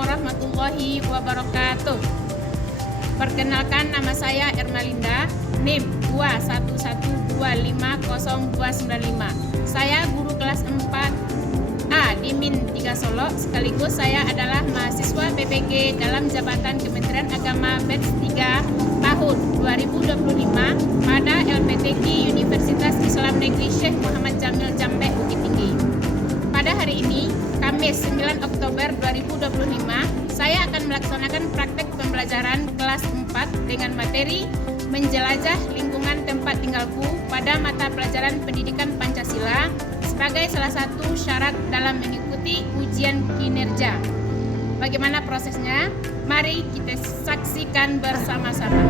warahmatullahi wabarakatuh. Perkenalkan, nama saya Ermalinda, NIM 211250295. Saya guru kelas 4A di MIN 3 Solo, sekaligus saya adalah mahasiswa PPG dalam jabatan Kementerian Agama batch 3 tahun 2025 pada LPTQ Universitas Islam Negeri Syekh Muhammad Jamil Jambe Bukit Tinggi. Pada hari ini, Kamis 9 Oktober 2025, saya akan melaksanakan praktek pembelajaran kelas 4 dengan materi menjelajah lingkungan tempat tinggalku pada mata pelajaran pendidikan Pancasila sebagai salah satu syarat dalam mengikuti ujian kinerja. Bagaimana prosesnya? Mari kita saksikan bersama-sama.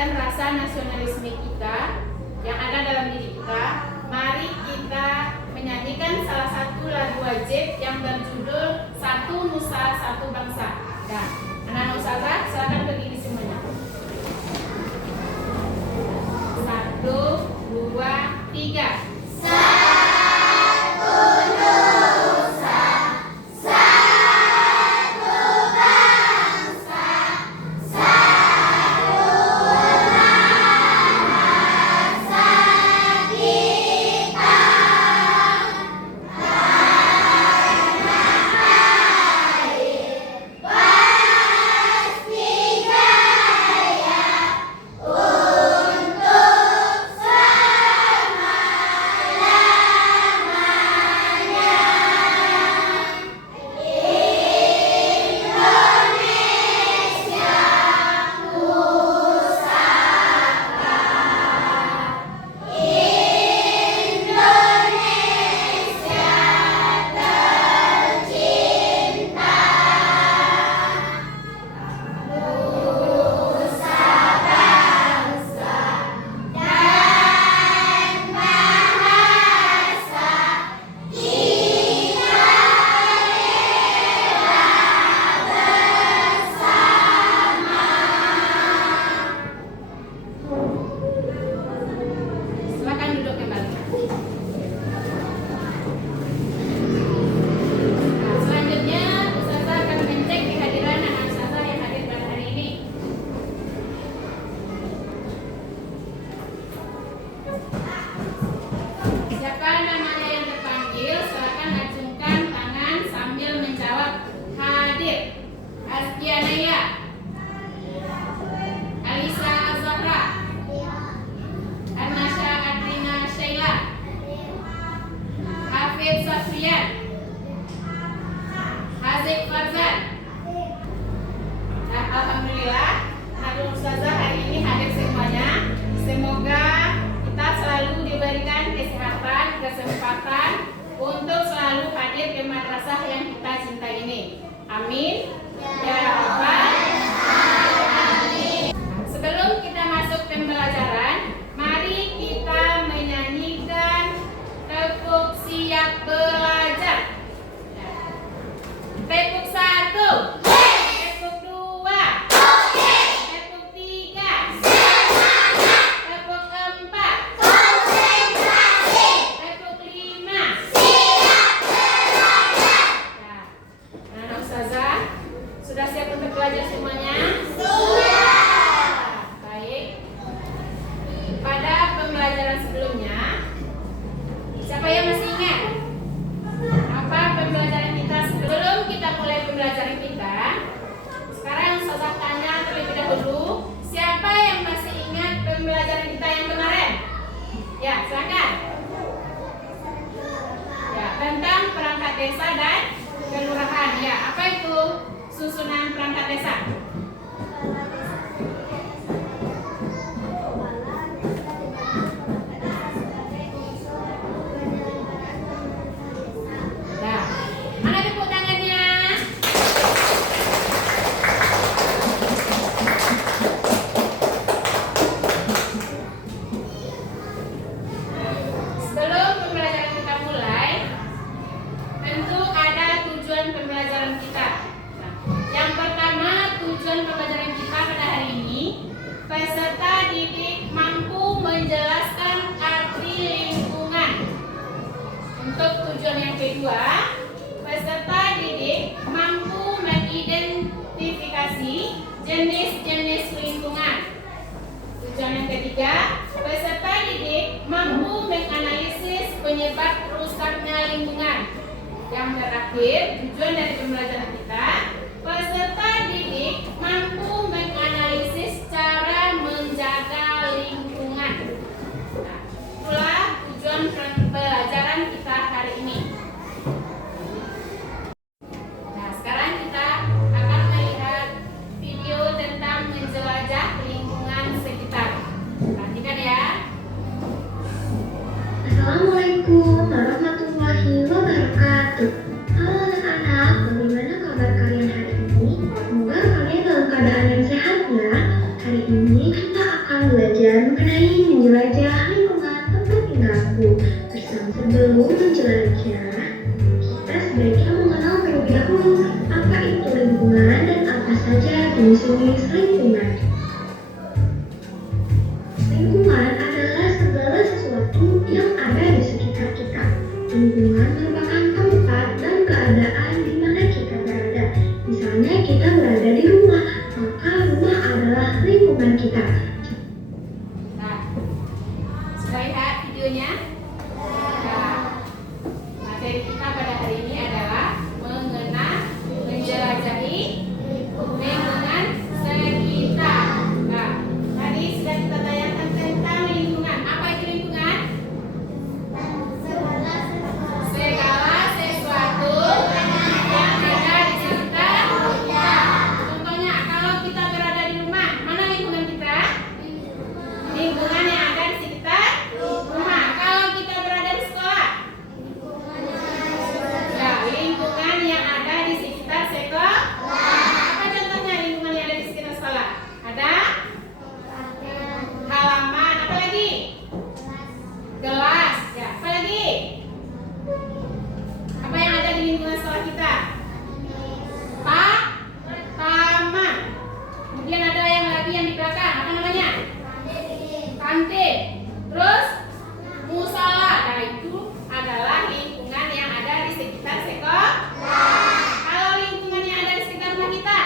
meningkatkan rasa nasionalisme kita yang ada dalam diri kita, mari kita menyanyikan salah satu lagu wajib yang berjudul Satu Nusa Satu Bangsa. Nah, anak-anak ustazah silakan berdiri semuanya. 1, 2, 3. Alhamdulillah, Nabi Ustazah hari ini hadir semuanya. Semoga kita selalu diberikan kesempatan untuk selalu hadir di madrasah yang kita cintai ini. Amin. Ya Rabbal Alamin. Sebelum kita masuk pembelajaran, mari kita menyanyikan tepuk siap belajar. Tepuk 1. Sudah siap untuk belajar semuanya? Siap. Baik. Pada pembelajaran sebelumnya, siapa yang masih ingat apa pembelajaran kita sebelum kita mulai pembelajaran kita? Sekarang saya tanya terlebih dahulu, siapa yang masih ingat pembelajaran kita yang kemarin? Ya, silakan. Ya, tentang perangkat desa dan kelurahan. Ya, apa itu? Susunan perangkat desa. Nah, mana tepuk tangannya? Sebelum pembelajaran kita mulai, tentu ada tujuan pembelajaran kita. Yang pertama, tujuan pembelajaran kita pada hari ini, peserta didik mampu menjelaskan arti lingkungan. Untuk tujuan yang kedua, peserta didik mampu mengidentifikasi jenis-jenis lingkungan. Tujuan yang ketiga, peserta didik mampu menganalisis penyebab rusaknya lingkungan. Yang terakhir, tujuan dari pembelajaran kita, peserta didik mampu menganalisis cara menjaga lingkungan. Nah, itulah tujuan pembelajaran kita hari ini. Nah, sekarang kita akan melihat video tentang menjelajah lingkungan sekitar. Perhatikan ya. Assalamualaikum warahmatullahi wabarakatuh. Halo anak-anak, bagaimana kabar jenis-jenis lingkungan. Lingkungan adalah segala sesuatu yang ada di sekitar kita. Lingkungan merupakan tempat dan keadaan di mana kita berada. Misalnya kita berada di rumah, maka rumah adalah lingkungan kita. Nah, sudah lihat videonya? Nah, materi kita pada hari ini adalah menjelajahi lingkungan sekitar. Nah, tadi sudah kita tanyakan tentang lingkungan. Apa itu lingkungan? Segala sesuatu yang ada di sekitar. Contohnya, kalau kita berada di rumah, mana lingkungan kita? Lingkungan yang ada di sekitar rumah. Kalau kita berada di sekolah, ya, lingkungan yang ada di sekitar sekolah. Apa contohnya lingkungan yang ada di sekitar sekolah? Ada halaman, apa lagi? Kelas, ya. Apa lagi? Apa yang ada di lingkungan sekolah kita? Taman. Kemudian ada yang lagi yang di belakang, apa namanya? Kantin. Terus musola. Nah, itu adalah lingkungan yang ada di sekitar sekolah. Kalau lingkungan yang ada di sekitar rumah kita,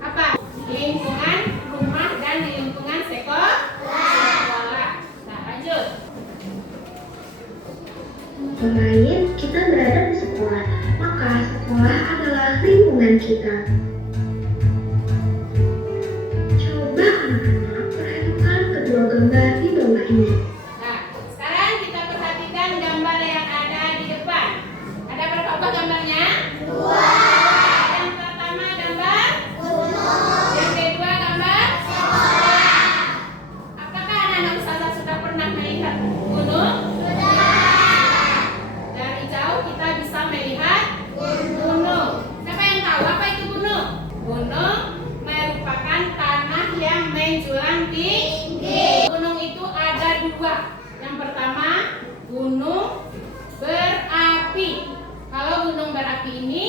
apa? Lingkungan rumah dan lingkungan sekolah. Nah, lanjut. Selain kita berada di sekolah, maka sekolah adalah lingkungan kita. Coba anak-anak perhatikan kedua gambar di bawah ini. Nah, sekarang kita perhatikan gambar yang ada di depan. Ada berapa gambarnya? Dua. Yang pertama gambar gunung. Yang kedua gambar sekolah. Apakah anak-anak ustazah sudah pernah melihat gunung? Dari jauh kita bisa melihat gunung. Siapa yang tahu apa itu gunung? Gunung merupakan tanah yang menjulang tinggi. Gunung itu ada dua. Yang pertama, gunung berapi. Kalau gunung berapi ini,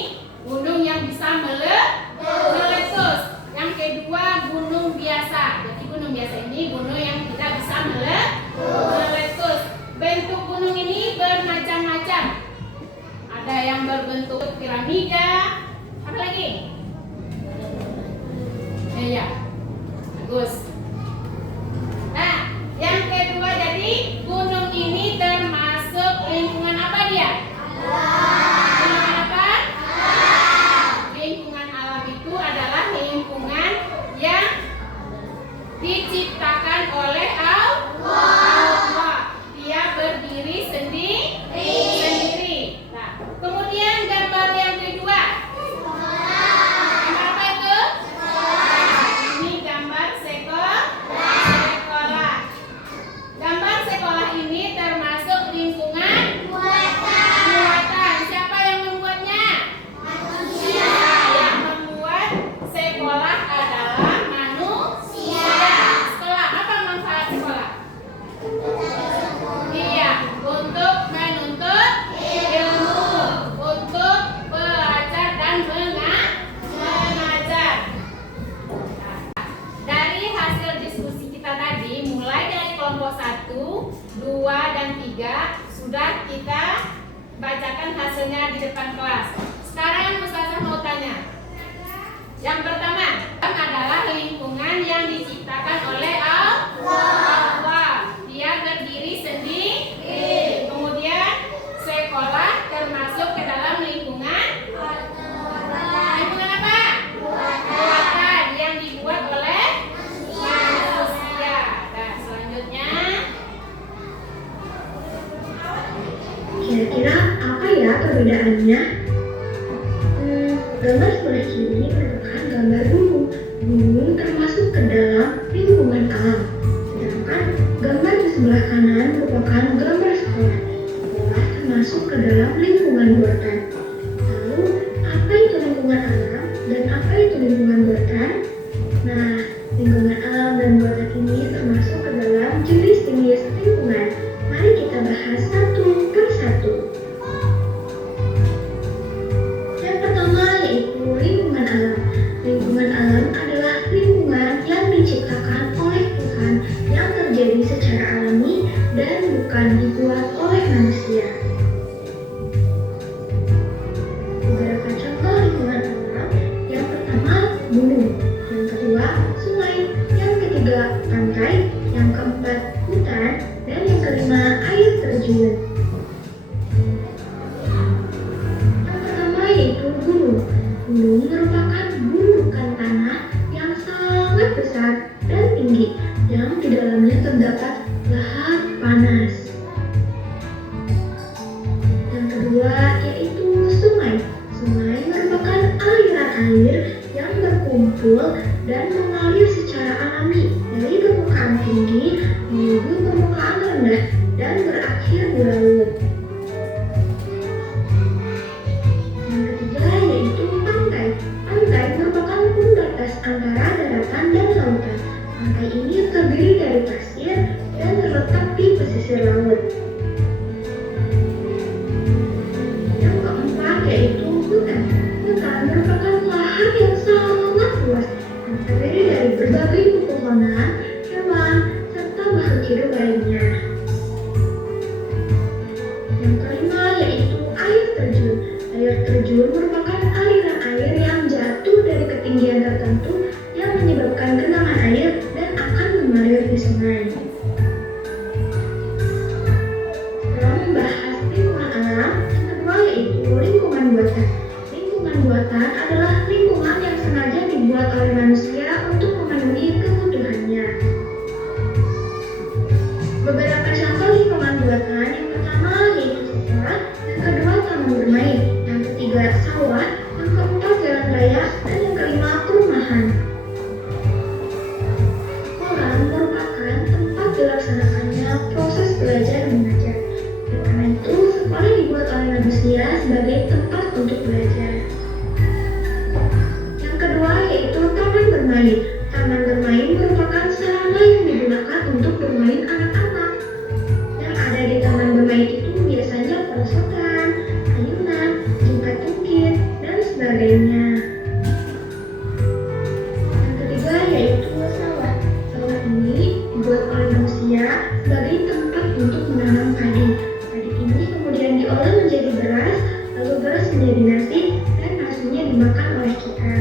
gunung yang bisa meletus. Yang kedua, gunung biasa. Jadi gunung biasa ini gunung yang tidak bisa meletus. Bentuk gunung ini bermacam-macam. Ada yang berbentuk piramida. Apa lagi? Ya, bagus. Nah, yang kedua, jadi gunung ini termasuk lingkungan apa dia? Lingkungan apa? Lingkungan alam itu adalah lingkungan yang diciptakan oleh Allah. Dia berdiri sendiri. Nah, kemudian gambar yang kedua. Gambar apa itu? Ini gambar sekolah. Gambar sekolah ini termasuk lingkungan buatan. Siapa yang membuatnya? Manusia. Yang membuat sekolah adalah manusia. Sekolah, apa manfaat sekolah? Iya, untuk menuntut ilmu, untuk belajar dan mengajar. Dari hasil diskusi kita tadi, mulai dari kelompok 1, 2, dan 3 sudah kita bacakan hasilnya di depan kelas. Sekarang ustazah mau tanya. Yang pertama adalah lingkungan yang diciptakan oleh Allah. Dia berdiri sendiri. Kemudian sekolah termasuk ke dalam lingkungan. Lingkungan apa? Buatan yang dibuat oleh manusia. Nah, selanjutnya. Kira-kira apa ya perbedaannya? Gambar sebelah kiri merupakan gambar gunung. Gunung termasuk ke dalam lingkungan alam. Sedangkan gambar di sebelah kanan merupakan gambar sekolah. Sekolah termasuk ke dalam lingkungan buatan. Lalu, apa itu lingkungan alam dan apa itu lingkungan buatan? Nah, lingkungan alam dan buatan ini termasuk ke dalam jenis-jenis lingkungan. Mari kita bahas satu persatu. Yang pertama yaitu lingkungan alam. Gunung merupakan gundukan tanah yang sangat besar dan tinggi yang di dalamnya terdapat lahar panas. Yang kedua yaitu sungai. Sungai merupakan aliran air yang berkumpul dan mengalir secara alami dari permukaan tinggi menuju permukaan rendah dan berakhir di laut. Yang ketiga yaitu pantai. Pantai merupakan pembatas antara daratan dan lautan. Pantai ini terdiri dari pasir dan terletak di pesisir laut. Yang keempat yaitu hutan. Hutan merupakan lahan yang sangat luas yang terdiri dari berbagai pepohonan, hewan, serta makhluk hidup lainnya. Yang kelima yaitu air terjun. Air terjun merupakan aliran air yang jatuh dari ketinggian tertentu yang menyebabkan genangan air dan akan mengalir di sungai. Setelah membahas lingkungan alam, yang kedua yaitu lingkungan buatan. Lingkungan buatan adalah lingkungan yang sengaja dibuat oleh manusia untuk memenuhi kebutuhannya. Beberapa contoh lingkungan buatan, yang pertama yaitu sekolah, yang kedua taman bermain, yang ketiga sawah, yang keempat jalan raya, dan yang kelima perumahan. Sekolah merupakan tempat dilaksanakannya proses belajar mengajar. Karena itu, sekolah dibuat oleh manusia sebagai tempat untuk belajar. Yang kedua yaitu taman bermain. Taman bermain merupakan sarana yang digunakan untuk bermain anak-anak. Yang ada di taman bermain itu biasanya perosotan, ayunan, jungkat-jungkit, dan sebagainya. Yang ketiga yaitu sawah. Sawah ini dibuat oleh manusia sebagai tempat untuk menanam padi. Padi ini kemudian diolah menjadi beras, lalu beras menjadi nasi, dan nasinya dimakan oleh kita.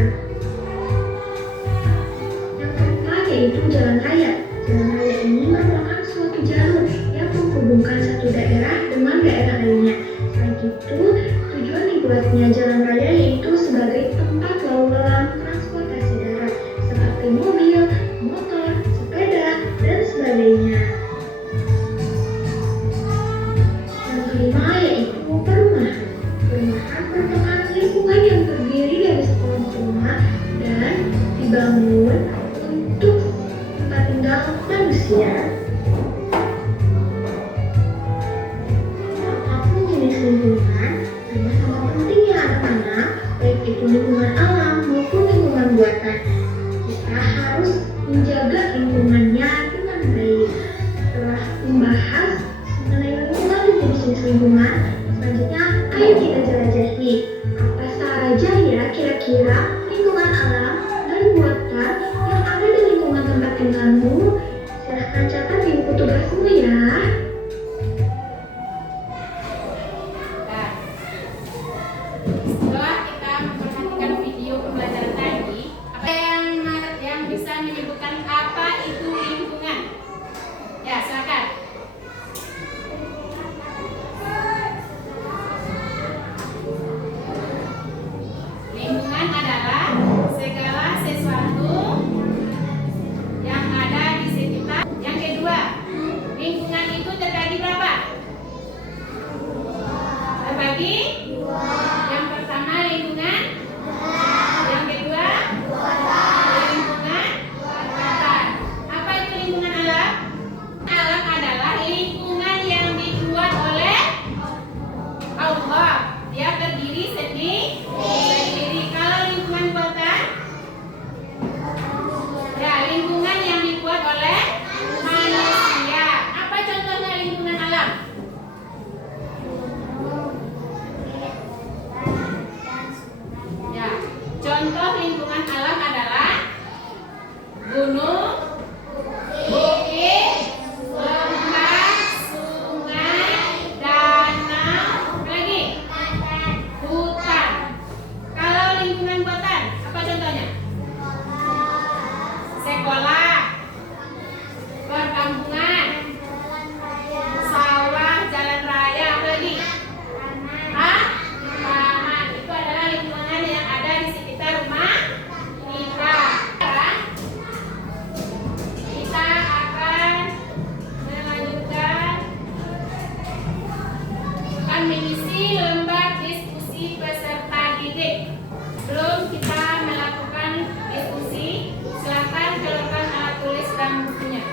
Yang keempat yaitu jalan raya. Jalan raya ini merupakan suatu jalur yang menghubungkan satu daerah dengan daerah lainnya. Selain itu, tujuan dibuatnya jalan raya yaitu sebagai tempat lalu lalang transportasi darat seperti mobil, motor, sepeda, dan sebagainya. Yang kelima yaitu perumahan. Perumahan merupakan lingkungan yang terdiri dari sekelompok rumah dan dibangun untuk tempat tinggal manusia. Apapun jenis lingkungan, sama-sama penting ya anak-anak, baik itu lingkungan alam maupun lingkungan buatan. Kita harus menjaga lingkungannya dengan baik. Setelah membahas mengenai lingkungan dan jenis-jenis lingkungan, selanjutnya ayo kita jelajahi apa saja ya kira-kira lingkungan alam dan buatan yang ada di lingkungan tempat tinggalmu. Silahkan catat di buku tugasmu ya. Nah, setelah kita memperhatikan video pembelajaran tadi, apa yang bisa menyebutkan apa itu lingkungan? Ya, silakan. Lingkungan adalah segala sesuatu yang ada di sekitar. Yang kedua, lingkungan itu terbagi berapa? Terbagi? Yang pertama lingkungan. Yang kedua? Lingkungan buatan. Apa itu lingkungan alam? Alam adalah lingkungan yang dibuat oleh Allah. Dia berdiri sendiri. Kalau lingkungan buatan, ya lingkungan yang dibuat oleh manusia. Apa contohnya lingkungan alam? Ya, contoh lingkungan alam adalah gunung, bukit, lembah, sungai, danau, apa lagi? Hutan. Kalau lingkungan buatan, apa contohnya? Sekolah, perkampungan, sawah, jalan raya, apa lagi? Taman. Itu adalah lingkungan yang ada di sekitar adik-adik, sebelum kita melakukan diskusi, silakan keluarkan alat tulis dan bukunya.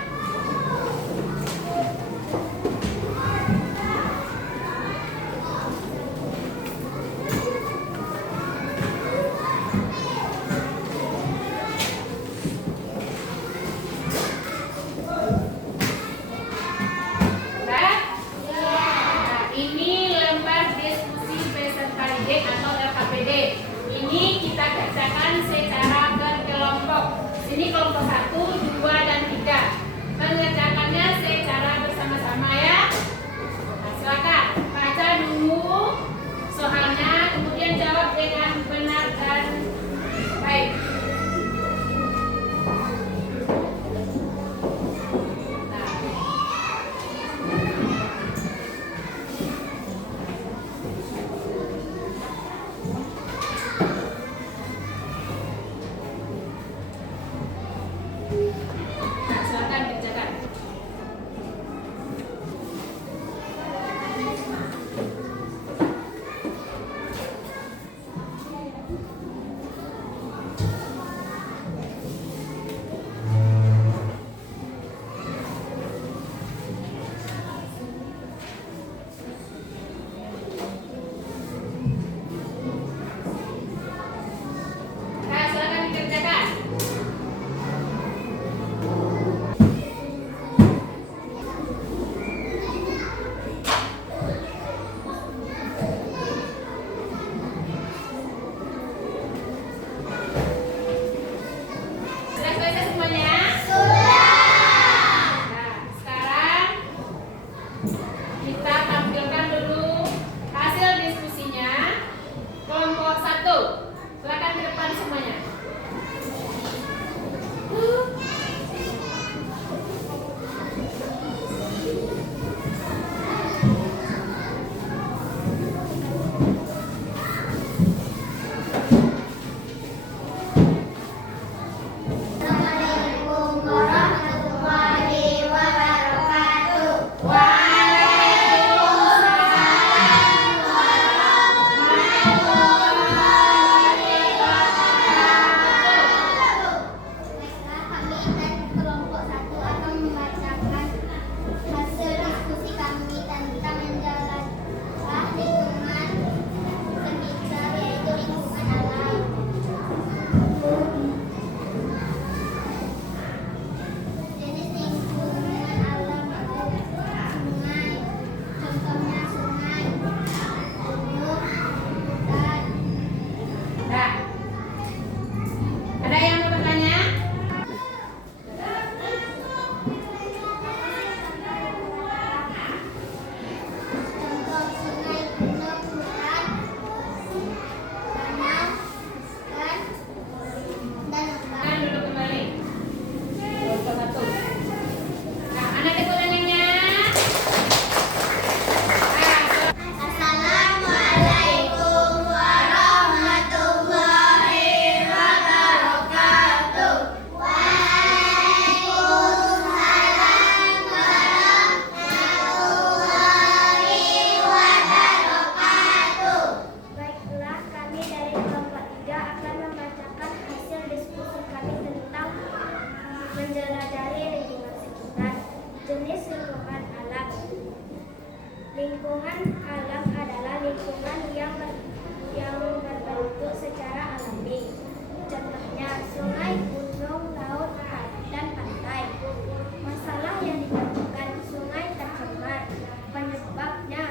Ini lembar diskusi peserta didik atau LKPD. Ini kita kerjakan secara berkelompok. Sini kelompok 1, 2, dan 3. Mengerjakannya secara bersama-sama ya. Nah, silakan baca dulu soalnya, kemudian jawab dengan benar dan baik. Nah, silakan kerjakan. Nah, silakan dikerjakan. Sudah selesai semuanya? Nah, sekarang kita tampilkan dulu hasil diskusinya. Kelompok 1, silakan ke depan semuanya. Assalamualaikum warahmatullahi wabarakatuh. Kami dan kelompok 1 akan membacakan hasil diskusi kami tentang menjaga lingkungan sekitar, yaitu lingkungan alam. Jenis lingkungan alam itu sungai, contohnya sungai, gunung, hutan. Nah, ada yang mau bertanya? Contoh sungai, gunung, hutan, danau, dan lembah. Kan duduk kembali. Kelompok 1. Nah, anak tepuk tangannya. Nah, Assalamualaikum warahmatullahi wabarakatuh. Waalaikumsalam warahmatullahi wabarakatuh. Baiklah, kami dari kelompok 3 akan membacakan hasil diskusi kami tentang menjelajahi lingkungan sekitar. Jenis lingkungan alam. Lingkungan alam adalah lingkungan yang berbentuk secara alami. Contohnya sungai, gunung, laut, dan pantai. Masalah yang ditemukan: sungai tercemar. Penyebabnya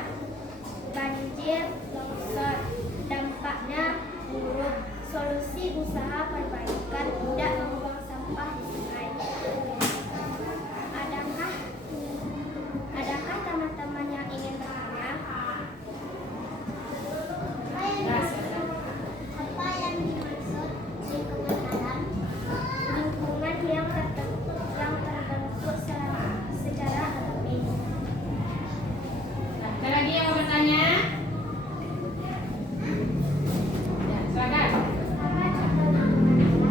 banjir, longsor. Dampaknya buruk. Solusi: usaha perbaikan, tidak membuang sampah di sungai. Adakah teman-teman yang ingin bertanya? nah, silakan. Apa yang dimaksud lingkungan alam? Lingkungan yang terbentuk secara alami. Nah, ada lagi yang mau bertanya? Ya, silakan. Apa contoh lingkungan alam?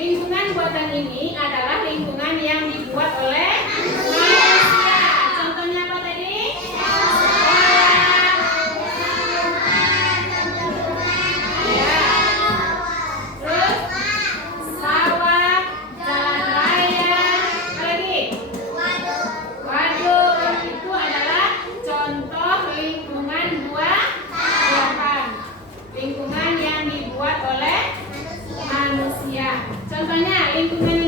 Lingkungan buatan ini adalah lingkungan yang dibuat oleh manusia. Contohnya apa tadi? Ya. Terus sawah, jalan raya, apa lagi? Waduk. Itu adalah contoh lingkungan buatan. Lingkungan yang dibuat oleh manusia. Contohnya lingkungan